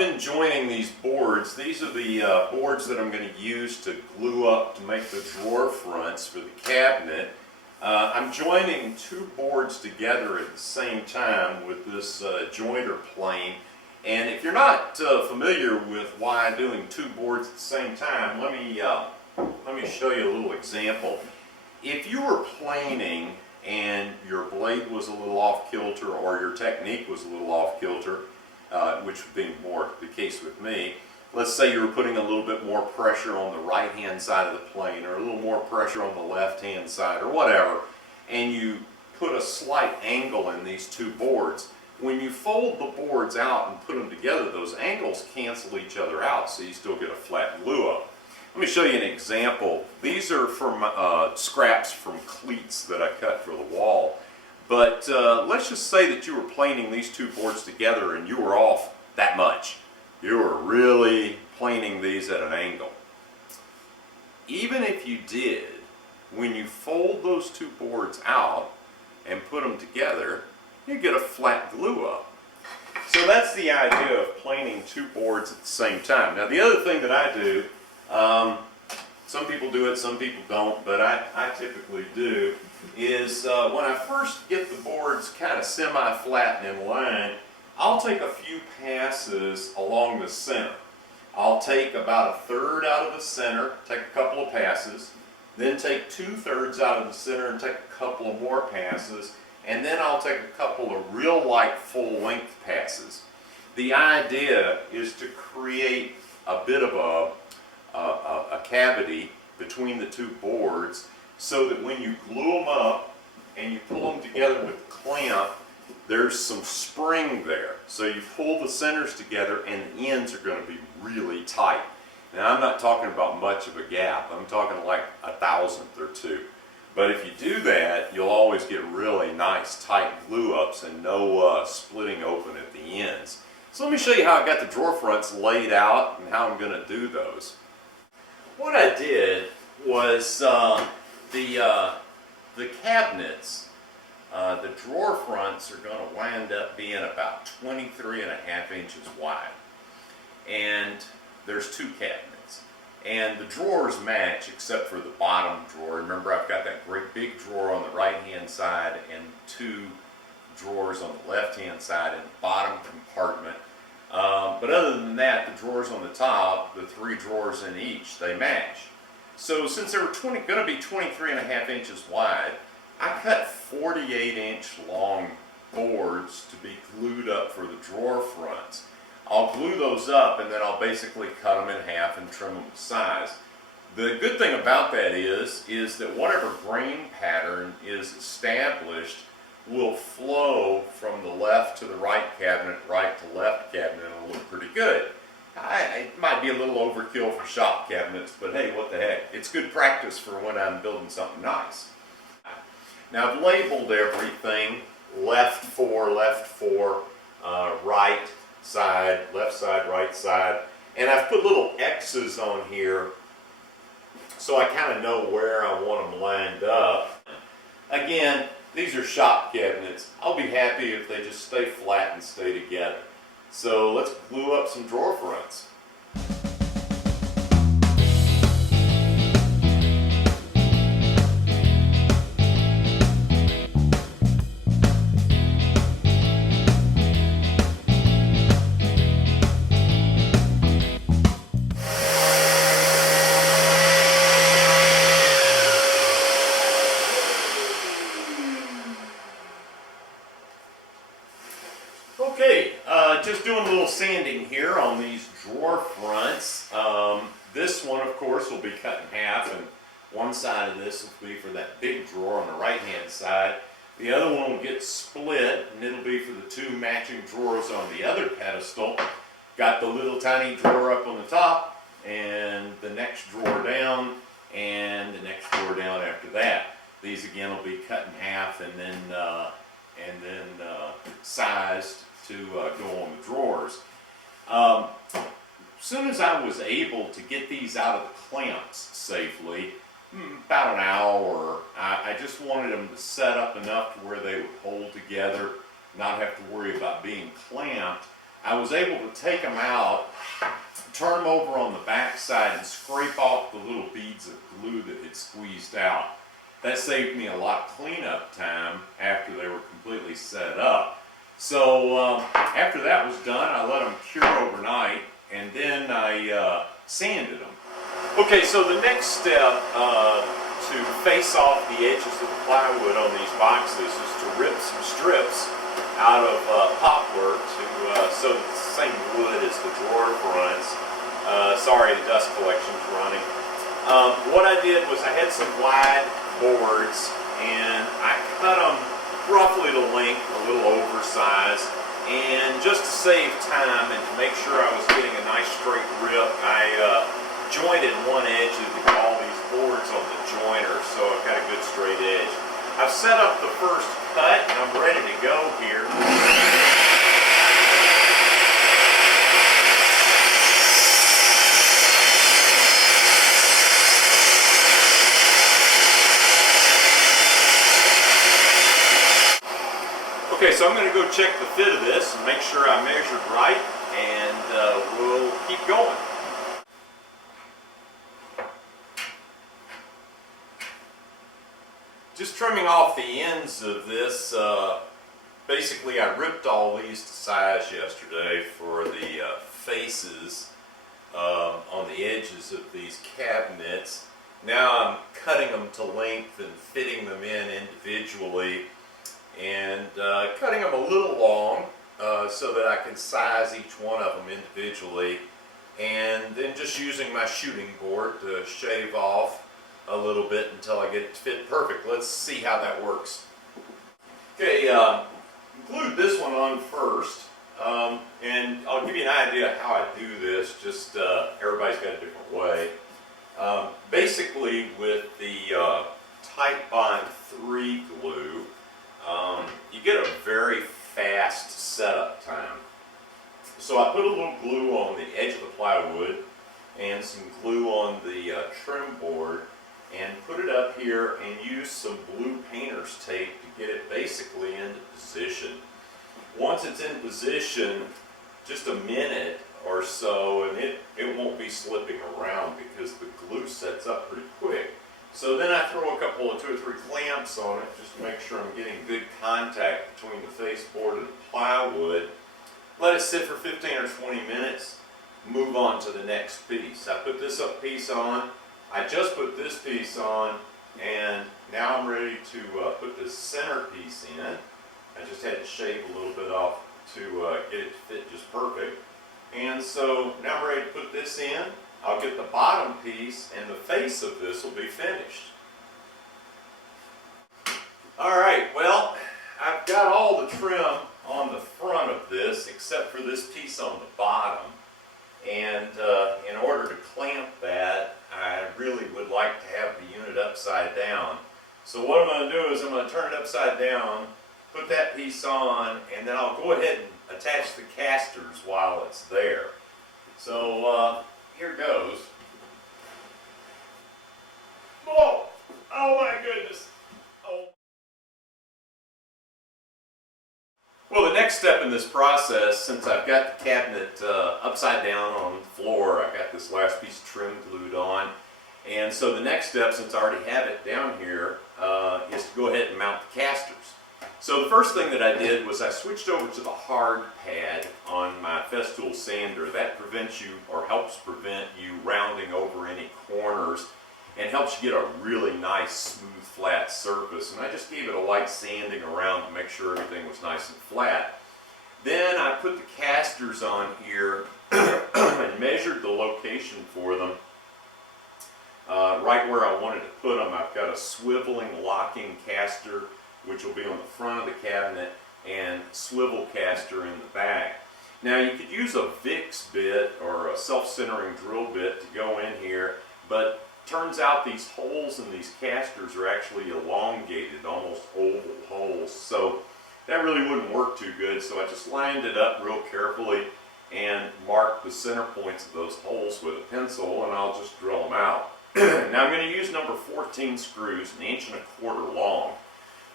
been joining these boards. These are the boards that I'm going to use to glue up to make the drawer fronts for the cabinet. I'm joining two boards together at the same time with this jointer plane. And if you're not familiar with why I'm doing two boards at the same time, let me show you a little example. If you were planing and your blade was a little off kilter or your technique was a little off kilter, which would be more the case with me. Let's say you were putting a little bit more pressure on the right hand side of the plane or a little more pressure on the left hand side or whatever, and you put a slight angle in these two boards. When you fold the boards out and put them together, those angles cancel each other out, so you still get a flat glue up. Let me show you an example. These are from scraps from cleats that I cut for the wall. But let's just say that you were planing these two boards together and you were off that much. You were really planing these at an angle. Even if you did, when you fold those two boards out and put them together, you get a flat glue up. So that's the idea of planing two boards at the same time. Now the other thing that I do, some people do it, some people don't, but I typically do, is when I first get the boards kind of semi-flat and in line, I'll take a few passes along the center. I'll take about a third out of the center, take a couple of passes, then take 2/3 out of the center and take a couple of more passes, and then I'll take a couple of real light full-length passes. The idea is to create a bit of a cavity between the two boards so that when you glue them up and you pull them together with the clamp, there's some spring there. So you pull the centers together and the ends are going to be really tight. Now I'm not talking about much of a gap, I'm talking like 1/1000th or two. But if you do that, you'll always get really nice tight glue ups and no splitting open at the ends. So let me show you how I got the drawer fronts laid out and how I'm going to do those. What I did was the cabinets, the drawer fronts are going to wind up being about 23.5 inches wide. And there's two cabinets. And the drawers match except for the bottom drawer. Remember, I've got that great big drawer on the right hand side and two drawers on the left hand side in the bottom compartment. But other than that, the drawers on the top, the three drawers in each, they match. So since they were going to be 23.5 inches wide, I cut 48-inch long boards to be glued up for the drawer fronts. I'll glue those up and then I'll basically cut them in half and trim them to size. The good thing about that is that whatever grain pattern is established will flow from the left to the right cabinet, right to left cabinet, and it'll look pretty good. It might be a little overkill for shop cabinets, but hey, what the heck. It's good practice for when I'm building something nice. Now I've labeled everything left 4, right side, left side, right side, and I've put little X's on here so I kind of know where I want them lined up. Again, these are shop cabinets. I'll be happy if they just stay flat and stay together. So let's glue up some drawer fronts. Okay, just doing a little sanding here on these drawer fronts. This one, of course, will be cut in half, and one side of this will be for that big drawer on the right-hand side. The other one will get split, and it'll be for the two matching drawers on the other pedestal. Got the little tiny drawer up on the top, and the next drawer down, and the next drawer down after that. These again will be cut in half and then sized to go on the drawers. As soon as I was able to get these out of the clamps safely, about an hour, I just wanted them to set up enough to where they would hold together, not have to worry about being clamped. I was able to take them out, turn them over on the back side, and scrape off the little beads of glue that had squeezed out. That saved me a lot of cleanup time after they were completely set up. So after that was done, I let them cure overnight, and then I sanded them. Okay, so the next step to face off the edges of the plywood on these boxes is to rip some strips out of poplar so that it's the same wood as the drawer fronts. Sorry, the dust collection's running. What I did was I had some wide boards and I cut them roughly to length, a little oversized, and just to save time and to make sure I was getting a nice straight rip, I jointed one edge of all these boards on the joiner, so I've got a good straight edge. I've set up the first cut and I'm ready to go here. Okay, so I'm going to go check the fit of this and make sure I measured right, and we'll keep going. Just trimming off the ends of this, basically I ripped all these to size yesterday for the faces on the edges of these cabinets. Now I'm cutting them to length and fitting them in individually, and cutting them a little long so that I can size each one of them individually, and then just using my shooting board to shave off a little bit until I get it to fit perfect. Let's see how that works. Okay, glued this one on first, and I'll give you an idea how I do this, just everybody's got a different way. Basically with the Titebond 3 glue, you get a very fast setup time. So I put a little glue on the edge of the plywood and some glue on the trim board, and put it up here and use some blue painter's tape to get it basically into position. Once it's in position, just a minute or so, and it won't be slipping around because the glue sets up pretty quick. So then I throw a couple of 2 or 3 clamps on it just to make sure I'm getting good contact between the face board and the plywood. Let it sit for 15 or 20 minutes, move on to the next piece. I put this piece on, I just put this piece on, and now I'm ready to put this center piece in. I just had to shave a little bit off to get it to fit just perfect. And so now I'm ready to put this in. I'll get the bottom piece, and the face of this will be finished. Alright, well, I've got all the trim on the front of this except for this piece on the bottom. And in order to clamp that, I really would like to have the unit upside down. So what I'm going to do is I'm going to turn it upside down, put that piece on, and then I'll go ahead and attach the casters while it's there. So here goes. Whoa! Oh my goodness! Oh. Well, the next step in this process, since I've got the cabinet upside down on the floor, I've got this last piece of trim glued on, and so the next step, since I already have it down here, is to go ahead and mount the casters. So the first thing that I did was I switched over to the hard pad on my Festool sander. That prevents you, or helps prevent you, rounding over any corners and helps you get a really nice smooth flat surface. And I just gave it a light sanding around to make sure everything was nice and flat. Then I put the casters on here and measured the location for them right where I wanted to put them. I've got a swiveling locking caster, which will be on the front of the cabinet, and swivel caster in the back. Now you could use a Vicks bit or a self-centering drill bit to go in here, but turns out these holes in these casters are actually elongated, almost oval holes, so that really wouldn't work too good. So I just lined it up real carefully and marked the center points of those holes with a pencil, and I'll just drill them out. Now I'm going to use number 14 screws, 1.25 inches long.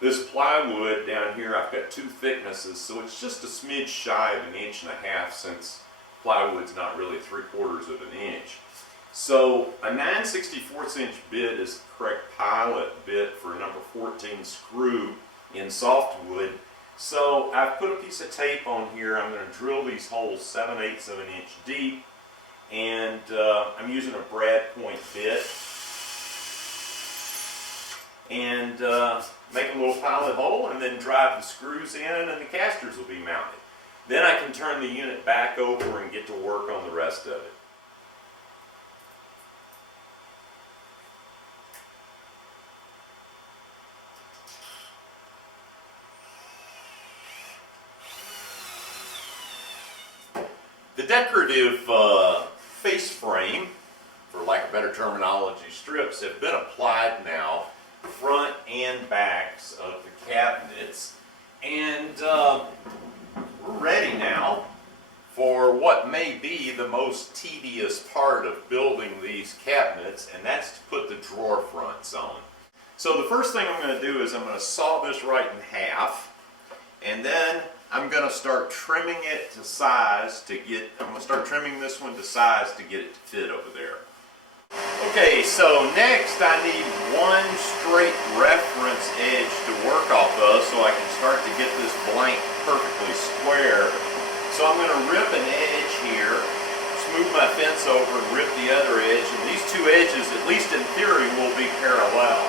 This plywood down here, I've got two thicknesses, so it's just a smidge shy of 1.5 inches since plywood's not really 3/4 of an inch. So a 9/64 inch bit is the correct pilot bit for a number 14 screw in softwood. So I've put a piece of tape on here. I'm going to drill these holes 7/8 of an inch deep, and I'm using a brad point bit, and make a little pilot hole and then drive the screws in and the casters will be mounted. Then I can turn the unit back over and get to work on the rest of it. The decorative face frame, for lack of better terminology, strips have been applied now, front and backs of the cabinets, and we're ready now for what may be the most tedious part of building these cabinets, and that's to put the drawer fronts on. So the first thing I'm going to do is I'm going to saw this right in half, and then I'm going to start trimming it to size I'm going to start trimming this one to size to get it to fit over there. Okay, so next I need one straight reference edge to work off of so I can start to get this blank perfectly square. So I'm going to rip an edge here, smooth my fence over and rip the other edge, and these two edges, at least in theory, will be parallel.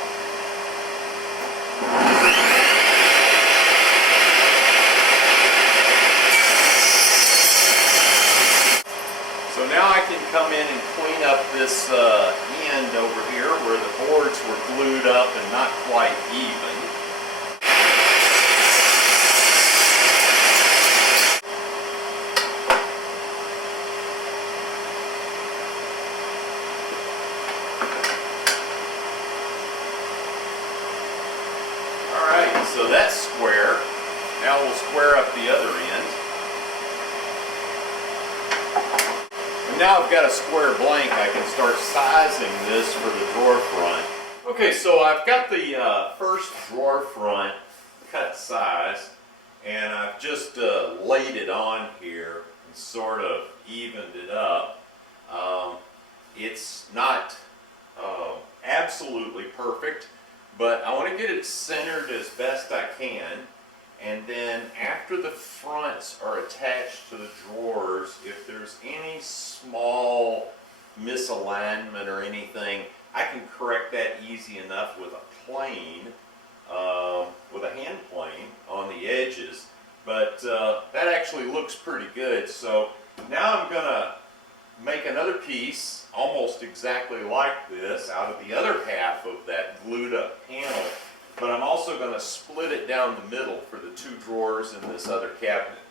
So now I can come in and clean up this end over here where the boards were glued up and not quite even. Alright, so that's square. Now we'll square up the other end. Now I've got a square blank, I can start sizing this for the drawer front. Okay, so I've got the first drawer front cut size, and I've just laid it on here and sort of evened it up. It's not absolutely perfect, but I want to get it centered as best I can. And then after the fronts are attached to the drawers, if there's any small misalignment or anything, I can correct that easy enough with a plane, with a hand plane on the edges. But that actually looks pretty good. So now I'm going to make another piece almost exactly like this out of the other half of that glued up panel. But I'm also going to split it down the middle for the two drawers in this other cabinet.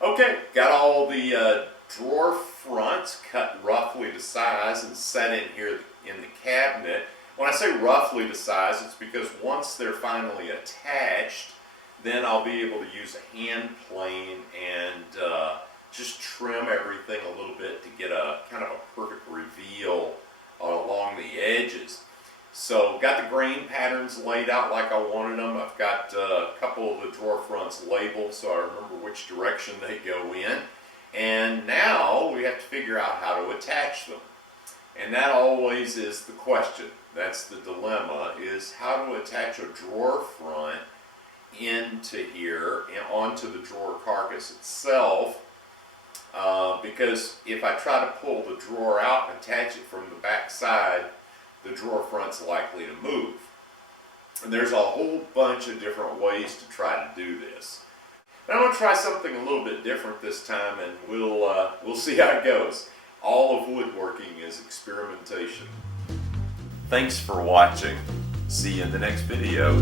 Okay, got all the drawer fronts cut roughly to size and set in here in the cabinet. When I say roughly to size, it's because once they're finally attached, then I'll be able to use a hand plane and just trim everything a little bit to get a kind of a perfect reveal along the edges. So got the grain patterns laid out like I wanted them. I've got a couple of the drawer fronts labeled so I remember which direction they go in. And now we have to figure out how to attach them. And that always is the question. That's the dilemma, is how to attach a drawer front into here and onto the drawer carcass itself. Because if I try to pull the drawer out and attach it from the back side, the drawer front's likely to move. And there's a whole bunch of different ways to try to do this. But I'm going to try something a little bit different this time, and we'll see how it goes. All of woodworking is experimentation. Thanks for watching. See you in the next video.